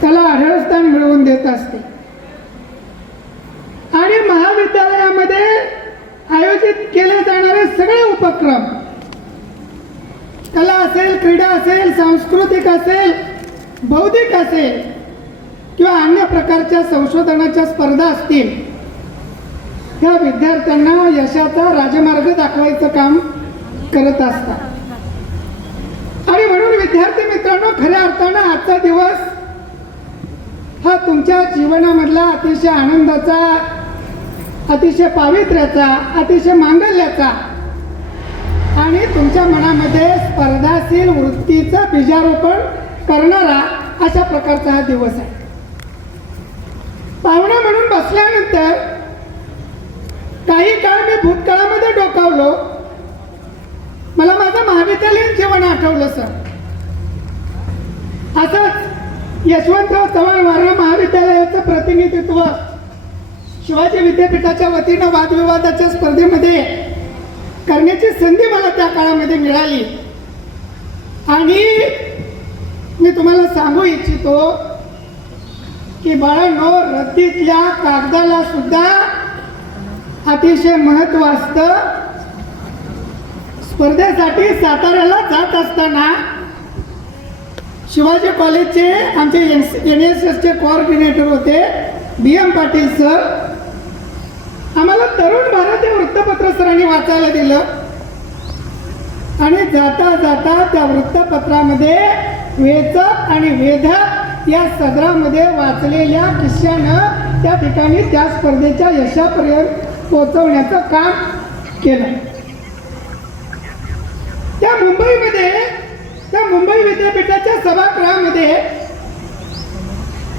त्याला आढळ स्थान मिळवून देत असते. आणि महाविद्यालयामध्ये आयोजित केले जाणारे सगळे उपक्रम, कला असेल, क्रीडा असेल, सांस्कृतिक असेल, बौद्धिक असेल किंवा अन्य प्रकारच्या संशोधनाच्या स्पर्धा असतील, त्या विद्यार्थ्यांना यशाचा राजमार्ग दाखवायचं काम करत असतात. आणि म्हणून विद्यार्थी मित्रांनो, खऱ्या अर्थानं आजचा दिवस हा तुमच्या जीवनामधला अतिशय आनंदाचा, अतिशय पावित्र्याचा, अतिशय मांगल्याचा आणि तुमच्या मनामध्ये स्पर्धाशील वृत्तीचं बीजारोपण करणारा अशा प्रकारचा हा दिवस आहे. पाहुणा म्हणून बसल्यानंतर काही काळ मी भूतकाळामध्ये डोकावलो. मला माझं महाविद्यालयीन जीवन आठवलं सर. असंच यशवंतराव चव्हाण वारणा महाविद्यालयाचं प्रतिनिधित्व शिवाजी विद्यापीठाच्या वतीनं वादविवादाच्या स्पर्धेमध्ये करण्याची संधी मला त्या काळामध्ये मिळाली. आणि मी तुम्हाला सांगू इच्छितो की बाळांनो, रद्दीतल्या कागदाला सुद्धा अतिशय महत्त्व असतं. स्पर्धेसाठी साताऱ्याला जात असताना शिवाजी कॉलेजचे आमचे NSSचे कोऑर्डिनेटर होते BM पाटील सर. आम्हाला तरुण भारत हे वृत्तपत्र सरांनी वाचायला दिलं. आणि जाता जाता त्या वृत्तपत्रामध्ये वेचक आणि वेधक या सदरामध्ये वाचलेल्या किस्स्यानं त्या ठिकाणी त्या स्पर्धेच्या यशापर्यंत पोहोचवण्याचं काम केलं. त्या मुंबई विद्यापीठाच्या सभागृहामध्ये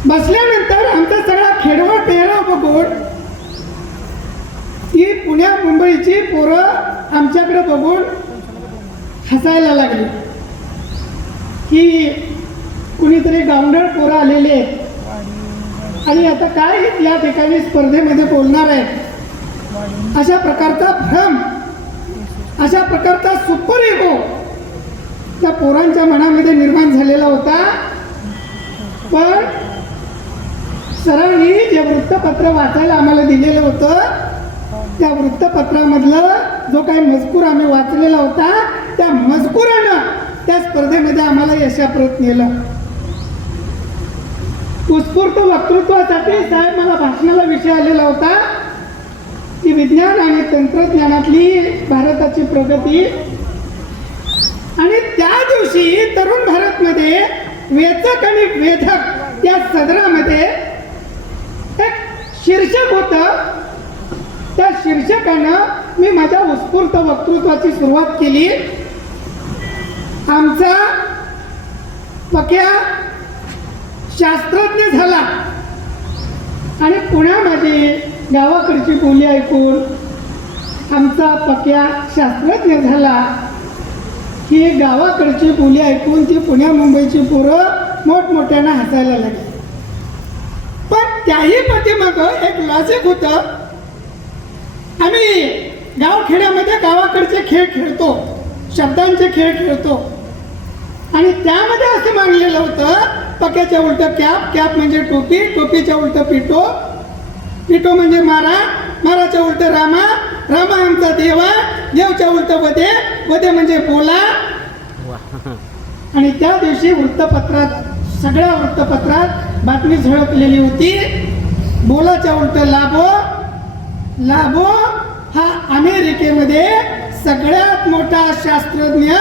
बसल्यानंतर आमचा सगळा खेडवळ पेहराव बघून ती पुण्या मुंबईची पोरं आमच्याकडे बघून हसायला लागली की कुणीतरी गावंढळ पोरं आलेले आहेत आणि आता काय या ठिकाणी स्पर्धेमध्ये बोलणार आहे, अशा प्रकारचा भ्रम, अशा प्रकारचा सुपर इगो त्या पोरांच्या मनामध्ये निर्माण झालेला होता. पण सरांनी जे वृत्तपत्र वाचायला आम्हाला दिलेलं होतं, त्या वृत्तपत्रामधलं जो काही मजकूर आम्ही वाचलेला होता, त्या मजकुरानं त्या स्पर्धेमध्ये आम्हाला यशाप्रत नेलं. उत्स्फूर्त वक्तृत्वासाठी साहेब मला भाषणाला विषय आलेला होता की विज्ञान आणि तंत्रज्ञानातली भारताची प्रगती. आणि त्या दिवशी तरुण भारतमध्ये वेचक आणि वेधक या सदरामध्ये एक शीर्षक होतं. त्या शीर्षकानं मी माझ्या उत्स्फूर्त वक्तृत्वाची सुरुवात केली. आमचा पक्या शास्त्रज्ञ झाला आणि पुण्यामध्ये गावाकडची बोली ऐकून आमचा पक्या शास्त्रज्ञ झाला. ही गावाकडची बोली ऐकून ती पुण्या मुंबईची पोरं मोठमोठ्यानं हसायला लागली. पण त्याही पाठीमागं एक लॉजिक होतं. आम्ही गावखेड्यामध्ये गावाकडचे खेळ खेळतो, शब्दांचे खेळ खेळतो आणि त्यामध्ये असं मानलेलं होतं, पक्याच्या उलट कॅप, कॅप म्हणजे टोपी, टोपीच्या उलट पिटो, पिटो म्हणजे मारा, माराच्या उलट रामा, रामा आमचा देवा, देवच्या उलट वदे, वदे म्हणजे बोला. आणि त्या दिवशी वृत्तपत्रात, सगळ्या वृत्तपत्रात बातमी झळकलेली होती, बोलाच्या उलट लाभो. लाभो हा अमेरिकेमध्ये सगळ्यात मोठा शास्त्रज्ञ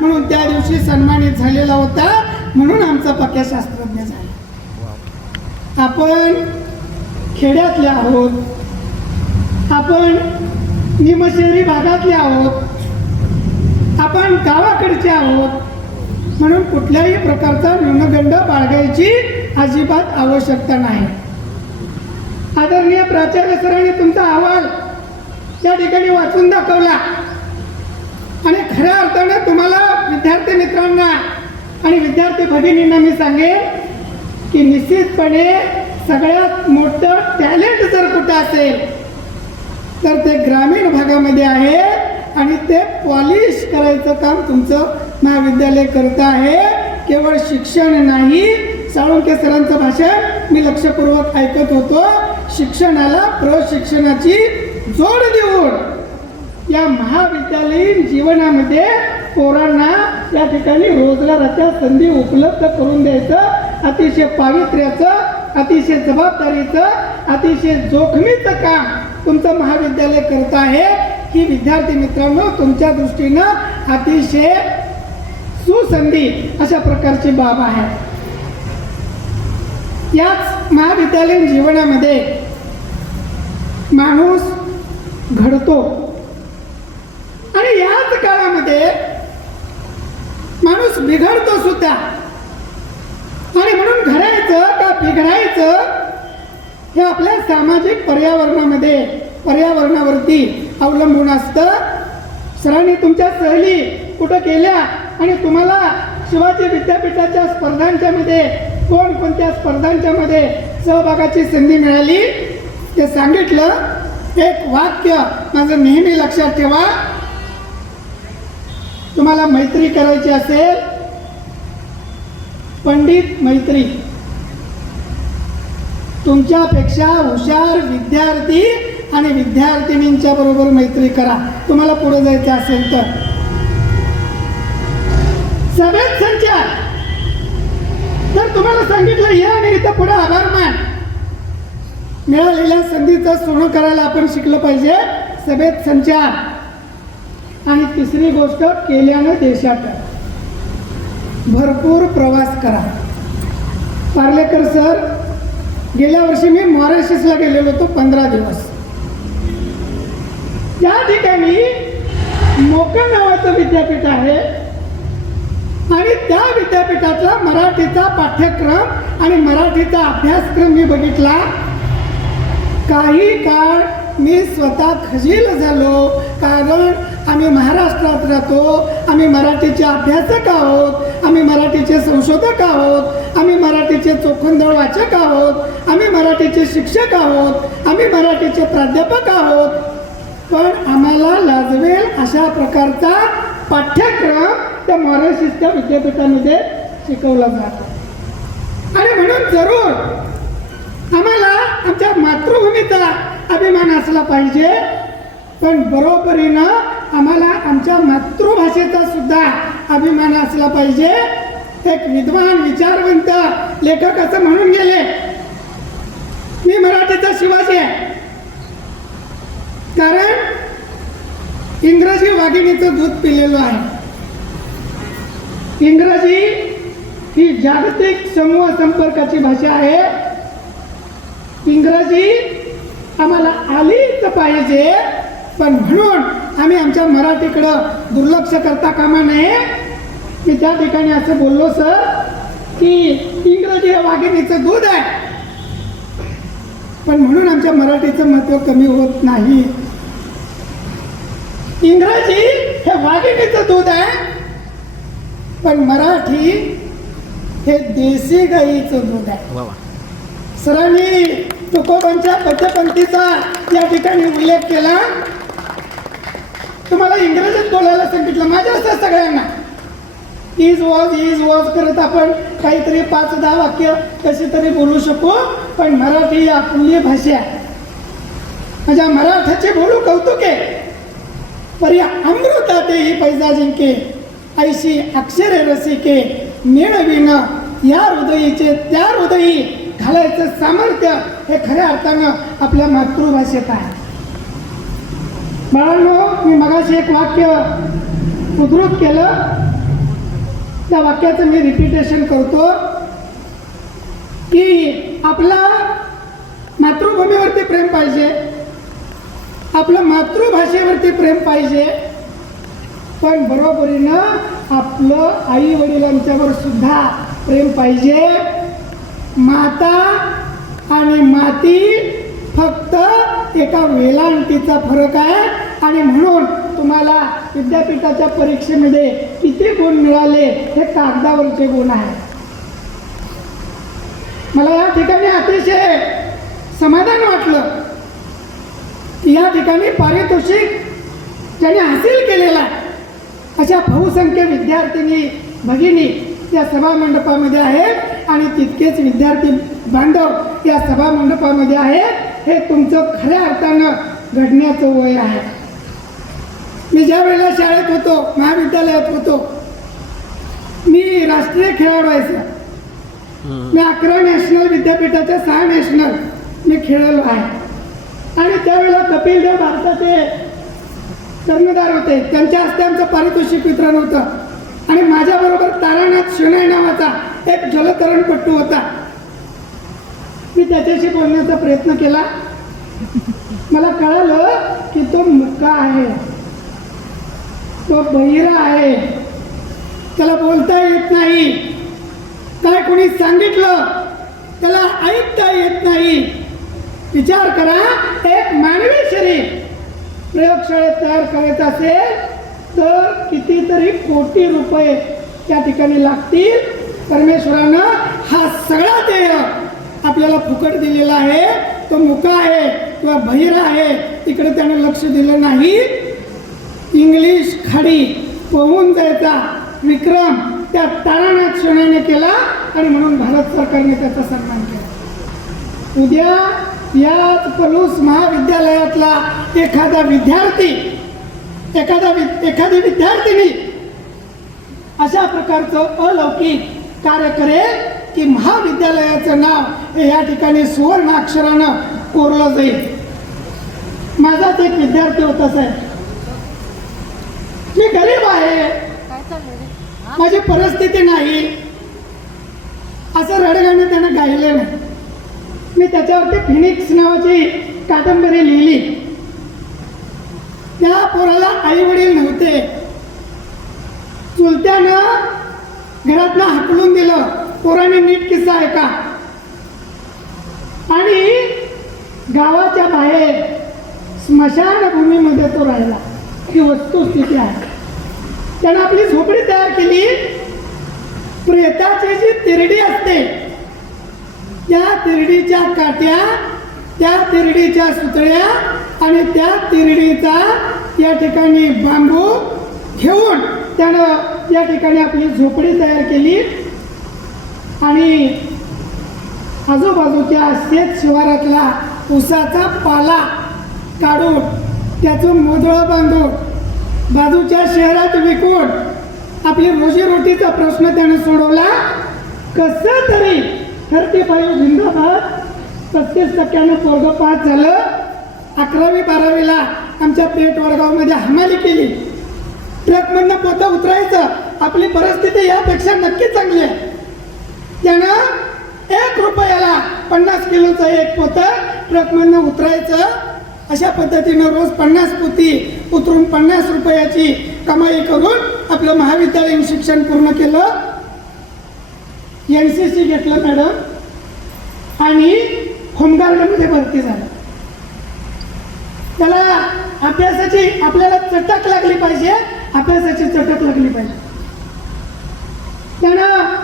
म्हणून त्या दिवशी सन्मानित झालेला होता. म्हणून आमचा पक्या शास्त्रज्ञ झाला. आपण खेड्यातले आहोत, आपण निमशहरी भागातले आहोत, आपण गावाकडचे आहोत. म्हणून कुठल्याही प्रकारचा न्यूनगंड बाळगायची अजिबात आवश्यकता नाही. आदरणीय प्राचार्य सरांनी तुमचा अहवाल त्या ठिकाणी वाचून दाखवला आणि खऱ्या अर्थाने तुम्हाला विद्यार्थी मित्रांना आणि विद्यार्थी भगिनींना मी सांगेन की निश्चितपणे सगळ्यात मोठं टॅलेंट जर कुठं असेल तर ते ग्रामीण भागामध्ये आहे आणि ते पॉलिश करायचं काम तुमचं महाविद्यालय करत आहे. केवळ शिक्षण नाही, साळुंखे सरांचं भाषण मी लक्षपूर्वक ऐकत होतो. शिक्षणाला प्रशिक्षणाची जोड देऊन या महाविद्यालयीन जीवनामध्ये पोरांना या ठिकाणी रोजगाराच्या संधी उपलब्ध करून द्यायचं अतिशय पावित्र्याचं, अतिशय जबाबदारीचं, अतिशय जोखमीचं काम तुमचं महाविद्यालय करत आहे. ही विद्यार्थी मित्रांनो तुमच्या दृष्टीनं अतिशय सुसंधी अशा प्रकारची बाब आहे. याच महाविद्यालयीन जीवनामध्ये माणूस घडतो आणि याच काळामध्ये माणूस बिघडतो सुद्धा. आणि म्हणून घडायचं का बिघडायचं हे आपल्या सामाजिक पर्यावरणावरती अवलंबून असतं. सरांनी तुमच्या सहली कुठं केल्या आणि तुम्हाला शिवाजी विद्यापीठाच्या स्पर्धांच्या मध्ये कोणकोणत्या स्पर्धांच्या मध्ये सहभागाची संधी मिळाली ते सांगितलं. एक वाक्य माझं नेहमी लक्षात ठेवा. तुम्हाला मैत्री करायची असेल, पंडित मैत्री, तुमच्यापेक्षा हुशार विद्यार्थी आणि विद्यार्थिनींच्या बरोबर मैत्री करा तुम्हाला पुढे जायचं असेल तर. सभेत संचार तर तुम्हाला सांगितलं या आणि इथं पुढे आभार मान. मिळालेल्या संधीचं सोनं करायला आपण शिकलं पाहिजे. सभेत संचार. आणि तिसरी गोष्ट केल्यानं देशात भरपूर प्रवास करा. पार्लेकर सर गेल्या वर्षी मी मॉरिशसला गेलेलो होतो 15 दिवस. त्या ठिकाणी मोकळ नावाचं विद्यापीठ आहे आणि त्या विद्यापीठातला मराठीचा पाठ्यक्रम आणि मराठीचा अभ्यासक्रम मी बघितला. काही काळ मी स्वतः खजील झालो. कारण आम्ही महाराष्ट्रात राहतो, आम्ही मराठीचे अभ्यासक आहोत, आम्ही मराठीचे संशोधक आहोत, आम्ही मराठीचे चोखंदळ वाचक आहोत, आम्ही मराठीचे शिक्षक आहोत, आम्ही मराठीचे प्राध्यापक आहोत. पण आम्हाला लाजवेल अशा प्रकारचा पाठ्यक्रम त्या मॉरिशसच्या विद्यापीठामध्ये शिकवला जातो. आणि म्हणून जरूर आम्हाला आमच्या मातृभूमीचा अभिमान असला पाहिजे. पण बरोबरीनं आम्हाला आमच्या मातृभाषेचा सुद्धा अभिमान असला पाहिजे. एक विद्वान विचारवंत लेखक असं म्हणून गेले, मी मराठीचा शिवाजी आहे. कारण इंग्रजी वाघिणीचं दूध पिलेलं आहे. इंग्रजी ही जागतिक समूह संपर्काची भाषा आहे. इंग्रजी आम्हाला आलीच पाहिजे. पण म्हणून आम्ही आमच्या मराठीकडं दुर्लक्ष करता कामा नये. मी त्या ठिकाणी असं बोललो सर की इंग्रजी हे वाघिणीचं दूध आहे. पण म्हणून आमच्या मराठीचं महत्त्व कमी होत नाही. इंग्रजी हे वाघिणीचं दूध आहे पण मराठी हे देशी गाईचं दूध आहे. सरांनी तुकोबांच्या पद्यपंथीचा या ठिकाणी उल्लेख केला. तुम्हाला इंग्रजीत बोलायला सांगितलं माझ्या असं सगळ्यांना इज वॉज करत आपण काहीतरी 5-10 वाक्य कशी तरी बोलू शकू. पण मराठी ही आपली भाषा. माझ्या मराठाचे बोलू कौतुके परी अमृताते ही पैजा जिंके ऐशी अक्षरे रसिके मिळविन या हृदयीचे त्या हृदयी घालायचं सामर्थ्य हे खऱ्या अर्थानं आपल्या मातृभाषेत आहे. बाळांनो, मी मगाशी एक वाक्य उद्धृत केलं. त्या वाक्याचं मी रिपिटेशन करतो की आपला मातृभूमीवरती प्रेम पाहिजे, आपलं मातृभाषेवरती प्रेम पाहिजे. पण बरोबरीनं आपलं आई वडिलांच्यावर सुद्धा प्रेम पाहिजे. माता आणि माती फक्त एका वेलांटीचा फरक आहे. आणि म्हणून तुम्हाला विद्यापीठाच्या परीक्षेमध्ये किती गुण मिळाले हे कागदावरचे गुण आहे. मला या ठिकाणी अतिशय समाधान वाटलं की या ठिकाणी पारितोषिक ज्यांनी हासिल केलेला अशा बहुसंख्य विद्यार्थिनी भगिनी त्या सभा मंडपामध्ये आहेत. आणि तितकेच विद्यार्थी बांधव या सभा मंडपामध्ये आहेत. हे तुमचं खऱ्या अर्थानं घडण्याचं वय आहे. मी ज्या वेळेला शाळेत होतो, महाविद्यालयात होतो, मी राष्ट्रीय खेळाडू आहे. मी 11 नॅशनल विद्यापीठाच्या 6 नॅशनल मी खेळलो आहे. आणि त्यावेळेला कपिल देव भारताचे कर्णधार होते. त्यांच्या हस्ते आमचं पारितोषिक वितरण होतं. आणि माझ्याबरोबर तारानाथ शिवनाय नावाचा एक जलतरणपट्टू होता. मी त्याच्याशी बोलण्याचा प्रयत्न केला. मला कळालं की तो मुका आहे, तो बहिरा आहे, त्याला बोलता येत नाही. काय कोणी सांगितलं त्याला ऐकता येत नाही. विचार करा, एक मानवी शरीर प्रयोगशाळेत तयार करायचं असेल तर कितीतरी कोटी रुपये त्या ठिकाणी लागतील. परमेश्वरानं हा सगळा देह आपल्याला फुकट दिलेला आहे. तो मुका आहे किंवा बहिरा आहे, तिकडे त्याने लक्ष दिलं नाही. इंग्लिश खाडी पोहून जायचा विक्रम त्या तारानाथ शिवनाने केला आणि म्हणून भारत सरकारने त्याचा सन्मान केला. उद्या याच पलूस महाविद्यालयातला एखादा विद्यार्थी, एखादी विद्यार्थिनी अशा प्रकारचं अलौकिक कार्य करेल की महाविद्यालयाचं नाव हे या ठिकाणी सुवर्ण अक्षरानं कोरलं जाईल. माझाच एक विद्यार्थी होता साहेब. मी गरीब आहे, माझी परिस्थिती नाही असं रडगाणं त्यानं गायलं नाही. मी त्याच्यावरती फिनिक्स नावाची कादंबरी लिहिली. त्या पोराला आई वडील नव्हते. चुलत्यानं घरातनं हाकलून दिलं. पोराने नीट किस्सा ऐका. आणि गावाच्या बाहेर स्मशानभूमीमध्ये तो राहिला. ही वस्तुस्थिती आहे. त्यानं आपली झोपडी तयार केली. प्रेताची जी तिरडी असते त्या तिरडीच्या काट्या, त्या तिरडीच्या सुतळ्या आणि त्या तिरडीचा या ठिकाणी बांबू घेऊन त्यानं या ठिकाणी आपली झोपडी तयार केली. आणि आजूबाजूच्या शेत शिवारातला उसाचा पाला काढून त्याचं मोदळं बांधून बाजूच्या शहरात विकून आपली रोजीरोटीचा प्रश्न त्यानं सोडवला. कसं तरी 35 जिंदाबाद 35% पोरगं पास झालं. 11वी-12वीला आमच्या पेठ वडगावमध्ये हमाली केली. ट्रकमधनं पोतं उतरायचं. आपली परिस्थिती यापेक्षा नक्की चांगली आहे. त्यानं 1 रुपयाला 50 किलोचं एक पोतं ट्रकमधनं उतरायचं. अशा पद्धतीनं रोज 50 पोती उतरून 50 रुपयाची कमाई करून आपलं महाविद्यालयीन शिक्षण पूर्ण केलं. NCC घेतलं मॅडम आणि होमगार्डमध्ये भरती झालं. त्याला अभ्यासाची आपल्याला चटक लागली पाहिजे, अभ्यासाची चटक लागली पाहिजे. त्यानं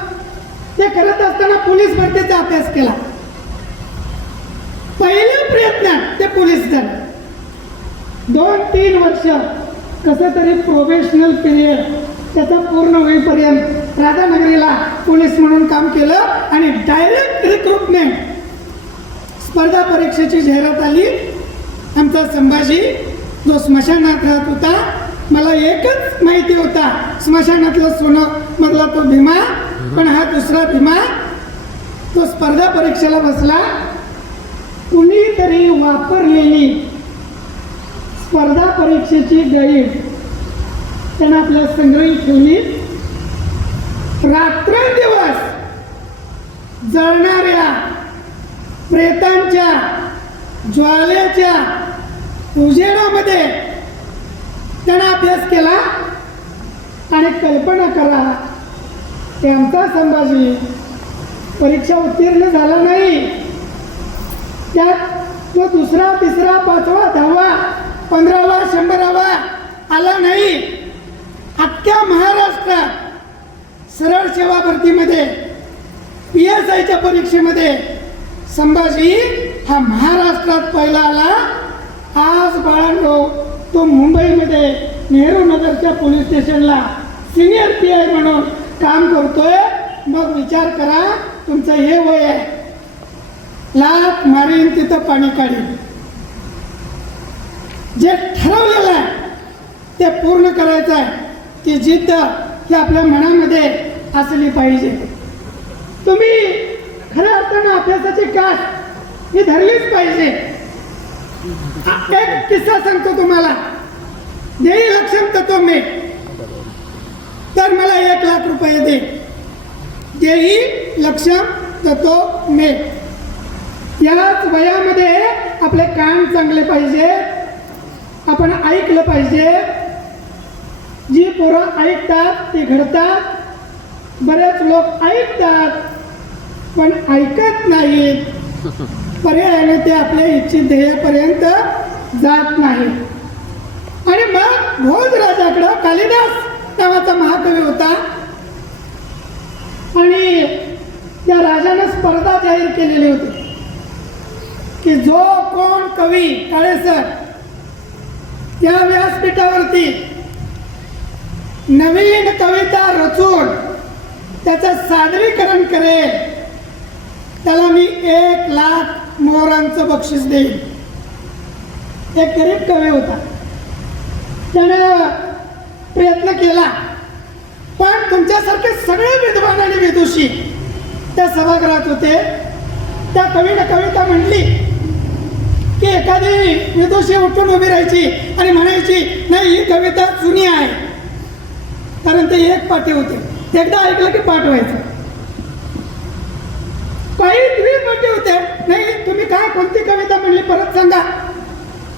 ते करत असताना पोलीस भरतीचा अभ्यास केला. पहिल्या प्रयत्नात ते पोलीस झाले. 2-3 वर्ष कसं तरी प्रोफेशनल पिरियड त्याचा पूर्ण होईपर्यंत राधानगरीला पोलीस म्हणून काम केलं. आणि डायरेक्ट रिक्रुटमेंट स्पर्धा परीक्षेची जाहिरात आली. आमचा संभाजी जो स्मशानात राहत होता, मला एकच माहिती होता स्मशानातलं सोनं मधला तो भीमा, पण हा दुसरा भीमा. तो स्पर्धा परीक्षेला बसला. कुणीतरी वापरलेली स्पर्धा परीक्षेची गाईड त्यानं आपल्या संग्रही ठेवली. रात्रंदिवस जळणाऱ्या प्रेतांच्या ज्वालेच्या उजेडामध्ये त्यानं अभ्यास केला. आणि कल्पना करा, ते आमचा संभाजी परीक्षा उत्तीर्ण झाला नाही. त्यात तो 2रा, 3रा, 5वा, 10वा, 15वा, 100वा आला नाही. अख्ख्या महाराष्ट्रात सरळ सेवा भरतीमध्ये PSIच्या परीक्षेमध्ये संभाजी हा महाराष्ट्रात पहिला आला. आज बाळांनो तो मुंबईमध्ये नेहरू नगरच्या पोलीस स्टेशनला सिनियर PI म्हणून काम करतोय. मग विचार करा, तुमचं हे वय आहे, लाथ मारीन तिथं पाणी काढीन. जे ठरवलेलं आहे ते पूर्ण करायचं आहे. ती जिद्द ही आपल्या मनामध्ये असली पाहिजे. तुम्ही खऱ्या अर्थानं अभ्यासाची कास ही धरलीच पाहिजे. एक किस्सा सांगतो तुम्हाला. देई लक्षम तत्व मे, तर मला 1,00,000 रुपये दे. देई लक्षम तत्व मे. याच वयामध्ये आपले कान चांगले पाहिजे, आपण ऐकलं पाहिजे. जी पोरं ऐकतात ती घडतात. बरेच लोक ऐकतात पण ऐकत नाहीत. पर्यायाने ते आपल्या इच्छित ध्येयापर्यंत जात नाही. आणि मग भोजराजाकडं कालिदास नावाचा महाकवी होता आणि त्या राजानं स्पर्धा जाहीर केलेली होती की जो कोण कवी काळेसर त्या व्यासपीठावरती नवीन कविता रचून त्याचं सादरीकरण करेल त्याला मी 1,00,000 मोहरांचं बक्षीस देईन. एक गरीब कवी होता, त्यानं प्रयत्न केला, पण तुमच्यासारखे सगळे विद्वान आणि विदुषी त्या सभागृहात होते. त्या कवीनं कविता म्हणली की एखादी विदुषी उठून उभी राहायची आणि म्हणायची नाही ही कविता जुनी आहे, कारण ते एक पाठी होते. एकदा ऐकलं की पाठ व्हायचं. काही द्विपाठी होते, नाही तुम्ही काय कोणती कविता म्हणली परत सांगा.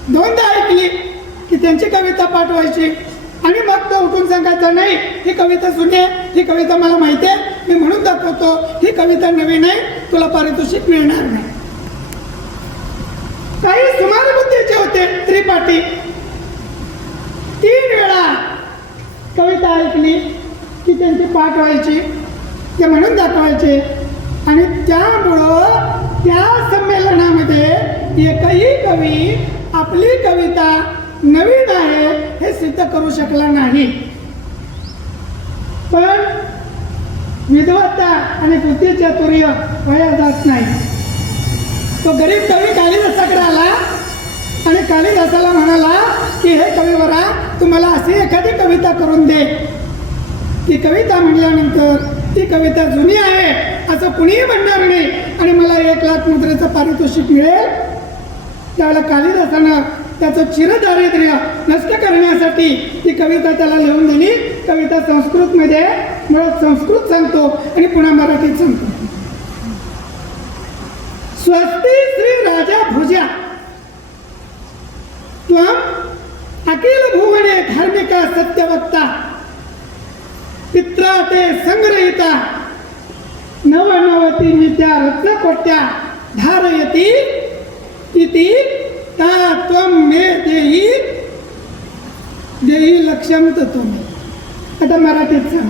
दोनदा ऐकली की त्यांची कविता पाठ व्हायची आणि मग तो उठून सांगायचा नाही ही कविता जुनी आहे, ही कविता मला माहिती आहे, मी म्हणून दाखवतो, ही कविता नवीन आहे, तुला पारितोषिक मिळणार नाही. काही सुमार बुद्धीचे होते त्रिपाठी. 3 वेळा कविता ऐकली की त्यांची पाठ व्हायची, ते म्हणून दाखवायचे. आणि त्यामुळं त्या संमेलनामध्ये एकही कवी आपली कविता नवीन आहे हे सिद्ध करू शकला नाही. पण विद्वत्ता आणि बुद्धिचातुर्य वाया जात नाही. तो गरीब कवी कालिदासाकडे आला आणि कालिदासाला म्हणाला की हे कविवरा तुम्हाला अशी एखादी कविता करून दे. ती कविता म्हणल्यानंतर ती कविता जुनी आहे असं कुणीही म्हणणार नाही आणि मला 1,00,000 मुद्रेचं पारितोषिक मिळेल. त्यावेळेला कालिदासानं त्याचं चिरदारिद्र्य नष्ट करण्यासाठी ती कविता त्याला लिहून दिली. कविता संस्कृतमध्ये, मुळात संस्कृत सांगतो आणि पुन्हा मराठीत सांगतो. स्वस्ती श्री राजा भुजा त्वं अखिल भुवने धार्मिका सत्यवक्ता पित्रा ते संग्रहिता नवनवती नित्या रत्नकोट्या धारयती इति ता त्वं मे देहि देहि लक्ष्यम तत्वमे. आता मराठीत सांग.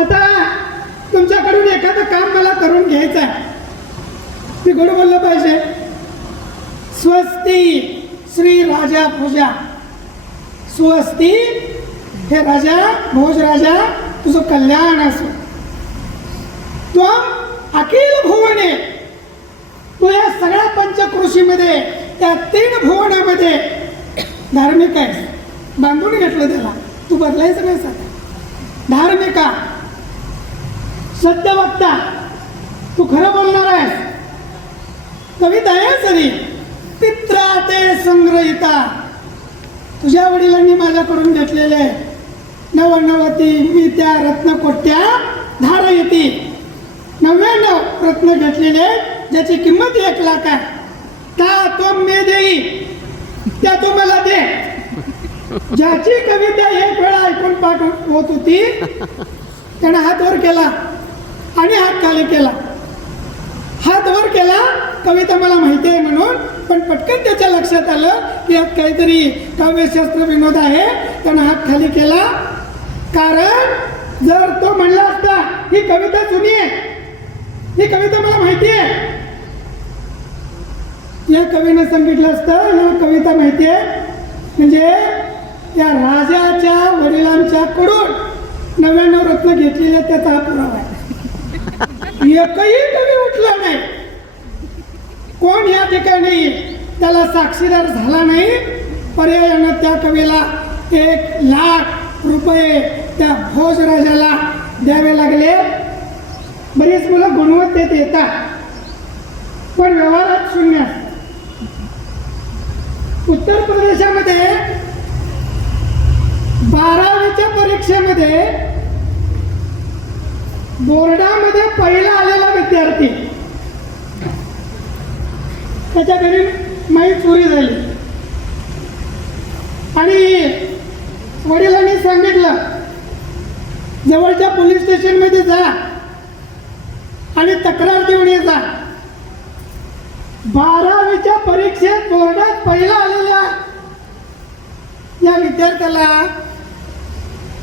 आता तुमच्याकडून एखादं काम मला करून घ्यायचं आहे, मी गोड बोललं पाहिजे. स्वस्ती श्री राजा भोजा. स्वस्ती हे राजा भोजराजा तुझं कल्याण असो. त्वं अखिल भुवने, तू या सगळ्या पंचकृषीमध्ये त्या 3 भुवनामध्ये धार्मिक आहे. बांधून घेतलं त्याला, तू बदलायचं नाही सध्या. धार्मिका, सत्यवक्ता, तू खरं बोलणार आहेस. कविता आहे सरी. पित्रा ते संग्रहिता, तुझ्या वडिलांनी माझ्याकडून घेतलेले नवनवती मी त्या रत्नकोट्या धारयती. 99 रत्न घेतलेले ज्याची किंमत 1,00,000 आहे. ता त्वं मे देई, त्या तू मला दे. ज्याची कविता 1 वेळा ऐकून पाठ होत होती त्यानं हात वर केला आणि हात खाली केला. हात वर केला कविता मला माहिती आहे म्हणून, पण पटकन त्याच्या लक्षात आलं की यात काहीतरी काव्यशास्त्र विनोद आहे. त्यानं हात खाली केला. कारण जर तो म्हणला असता ही कविता जुनी आहे, ही कविता मला माहिती आहे, या कवीने सांगितलं असतं ही कविता माहिती आहे म्हणजे या राजाच्या वडिलांच्या कडून 99 रत्न घेतलेले त्याचा हा पुरावा आहे. एकही कवी उठला नाही. कोण या ठिकाणी त्याला साक्षीदार झाला नाही. पर्यायानं त्या कवीला 1,00,000 रुपये त्या भोजराजाला द्यावे लागले. बरीच मुलं गुणवत्तेत येतात पण व्यवहारात शून्य असतात. उत्तर प्रदेशामध्ये 12वीच्या परीक्षेमध्ये बोर्डामध्ये पहिला आलेला विद्यार्थी, त्याच्या घरी माई चोरी झाली आणि वडिलांनी सांगितलं जवळच्या पोलीस स्टेशनमध्ये जा आणि तक्रार देऊन ये जा. 12वीच्या परीक्षेत बोर्डात पहिला आलेल्या या विद्यार्थ्याला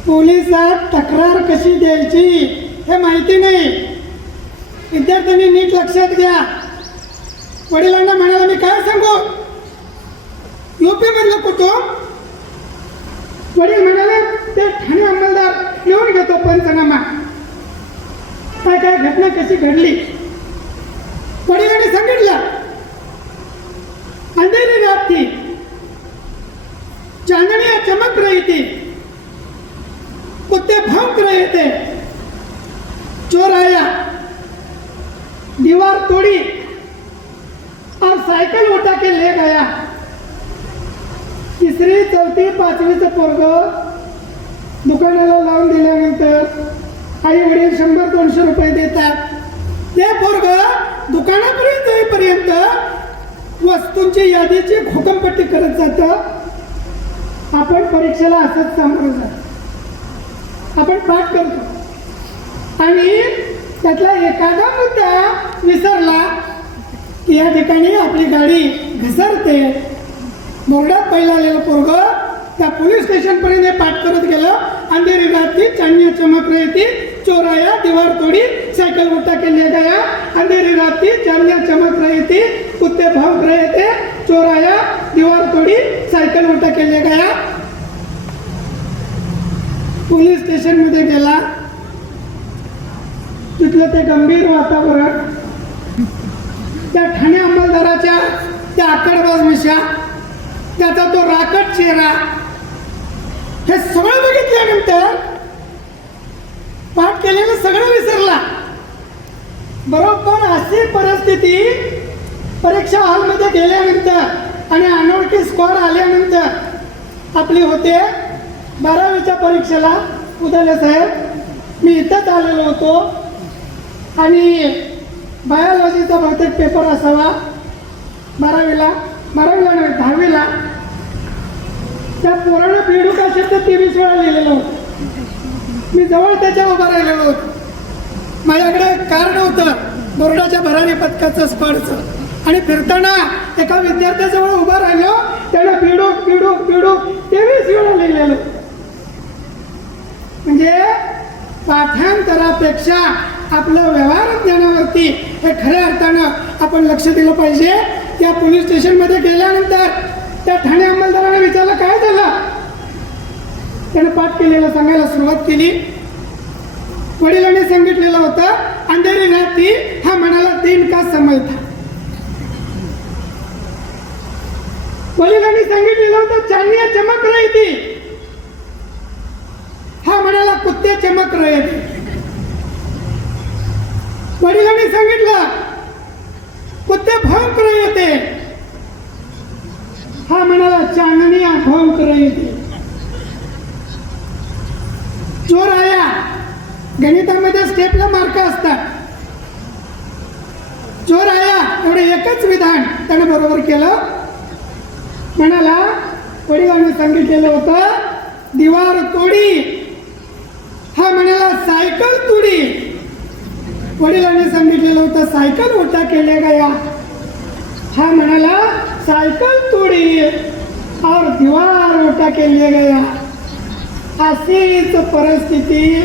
पोलिसात तक्रार कशी द्यायची हे माहिती नाही. विद्यार्थ्यांनी नीट लक्षात घ्या. वडिलांना म्हणाला मी काय सांगू, यूपी मधलं कुटुंब. वडील म्हणाले ते ठाणे अंमलदार लिहून घेतो पंचनामा, काय काय घटना कशी घडली. वडिलांनी सांगितलं अंधेरी रात थी, चांदनियां चमक रही थी, कुत्ते भौंक रहे थे, चोर आया, दीवार तोड़ी और साइकिल उठा के ले गया. 3री 4थी 5वीचं पोरगं दुकानाला लावून दिल्यानंतर आई वडील 100-200 रुपये देतात. ते पोरगं दुकानापर्यंत जाईपर्यंत वस्तूंची यादीची घोकंपट्टी करत जातं. आपण परीक्षेला असंच सामोरं जातो. आपण पाठ करतो आणि त्यातला एखादा मुद्दा विसरला की या ठिकाणी आपली गाडी घसरते. बोर्डात पहिला आलेलं पोरगं त्या पोलीस स्टेशनपर्यंत पाठ करत गेलं. अंधेरी रात थी, चांदनियां चमक रही थी, चोर आया, दीवार तोड़ी, साइकिल उठा के ले गया. अंधेरी रात थी, चांदनियां चमक रही थी, कुत्ते भौंक रहे थे, चोर आया, दीवार तोड़ी, साइकिल उठा के ले गया. पोलीस स्टेशन मध्ये गेला. तिथलं ते गंभीर वातावरण, त्या ठाणे अंमलदाराच्या त्या आकडबाज मिशा, त्याचा तो राकट चेहरा, हे सगळं बघितल्यानंतर पाठ केलेलं सगळं विसरला. बरोबर अशी परिस्थिती परीक्षा हॉलमध्ये गेल्यानंतर आणि अनोळखी स्क्वॉड आल्यानंतर आपली होते. 12वीच्या परीक्षेला उदाले साहेब मी इथंच आलेलो होतो आणि बायोलॉजीचा बहुतेक पेपर असावा. 12वीला नाही 10वीला. त्या पोरानं बेडूका शब्द 23 वेळा लिहिलेला होता. मी जवळ त्याच्या उभा राहिलेलो होतो. माझ्याकडे कार्ड होतं बोर्डाच्या भरारी पथकाचं स्क्वॉडचं आणि फिरताना एका विद्यार्थ्याजवळ उभा राहिलो. त्यानं बेडूक बेडूक बेडूक 23 वेळा लिहिलेलं. म्हणजे पाठांतरापेक्षा आपलं व्यवहार ज्ञानावरती हे खऱ्या अर्थानं आपण लक्ष दिलं पाहिजे. त्या पोलीस स्टेशनमध्ये गेल्यानंतर त्या ठाणे अंमलदाराने विचारलं काय झालं. त्यानं पाठ केलेलं सांगायला सुरुवात केली. वडिलांनी सांगितलेलं होतं अंधेरी रात थी, हा म्हणाला दिन का समय था. वडिलांनी सांगितलेलं होतं चांदनियां चमक रही थी, हा म्हणाला कुत्ते चमक रहे थे. वडिलांनी सांगितलं कुत्ते भौंक रहे थे, हा म्हणाला चांदनियां भौंक रही थी. चोर आया, गणितामध्ये स्टेपला मार्क असतात. चोर आया एवढे एकच विधान त्याने बरोबर केलं. म्हणाला वडिलांनी सांगितलेलं होतं दीवार तोडी, हा म्हणाला सायकल तोडी. वडिलांनी सांगितलेलं होतं सायकल उठा केले गया, हा म्हणाला सायकल तोडी और दीवार उठा केले गया. अशीच परिस्थिती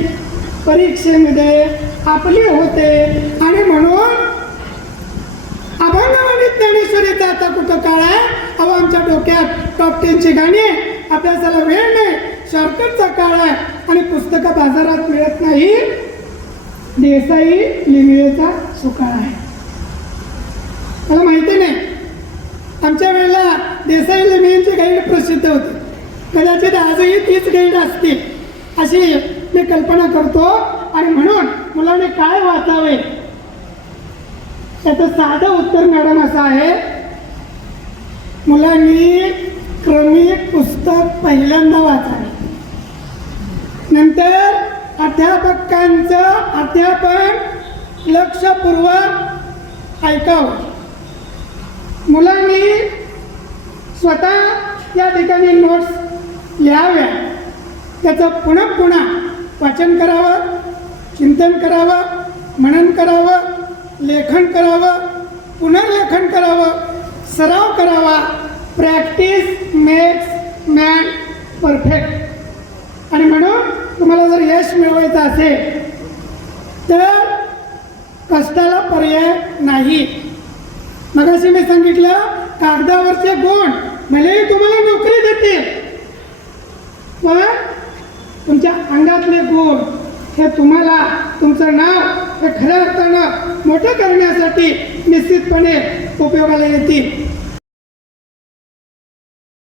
परीक्षेमध्ये आपली होते आणि म्हणून अभंगवाणी ज्ञानेश्वरीचा आता कुठं काळ आहे. अहो आमच्या डोक्यात टॉप 10ची गाणी, अभ्यासाला वेळ नाही, शॉर्टकटचा काळ आहे आणि पुस्तकं बाजारात मिळत नाही. देसाई लिमयेचा सुकाळ आहे. मला माहिती नाही, आमच्या वेळेला देसाई लिमयेची गाईड प्रसिद्ध होती. कदाचित आजही तीच गाईड असतील अशी मी कल्पना करतो. आणि म्हणून मुलांनी काय वाचावे त्याचं साधं उत्तर मॅडम असं आहे, मुलांनी क्रमिक पुस्तक पहिल्यांदा वाचावे, नंतर अध्यापकांचं अध्यापन लक्षपूर्वक ऐकावं. मुलांनी स्वतः या ठिकाणी नोट्स लिहाव्या, त्याचं पुन्हा पुन्हा वाचन करावं, चिंतन करावं, मनन करावं, लेखन करावं, पुनर्लेखन करावं, सराव करावा. Practice makes man perfect. आणि म्हणून तुम्हाला जर यश मिळवायचं असेल तर कष्टाला पर्याय नाही. मगाशी मी सांगितलं, कागदावरचे गुण भलेही तुम्हाला नोकरी देतील, पण तुमच्या अंगातले गुण हे तुम्हाला तुमचं नाव हे खऱ्या अर्थानं मोठं करण्यासाठी निश्चितपणे उपयोगाला येतील.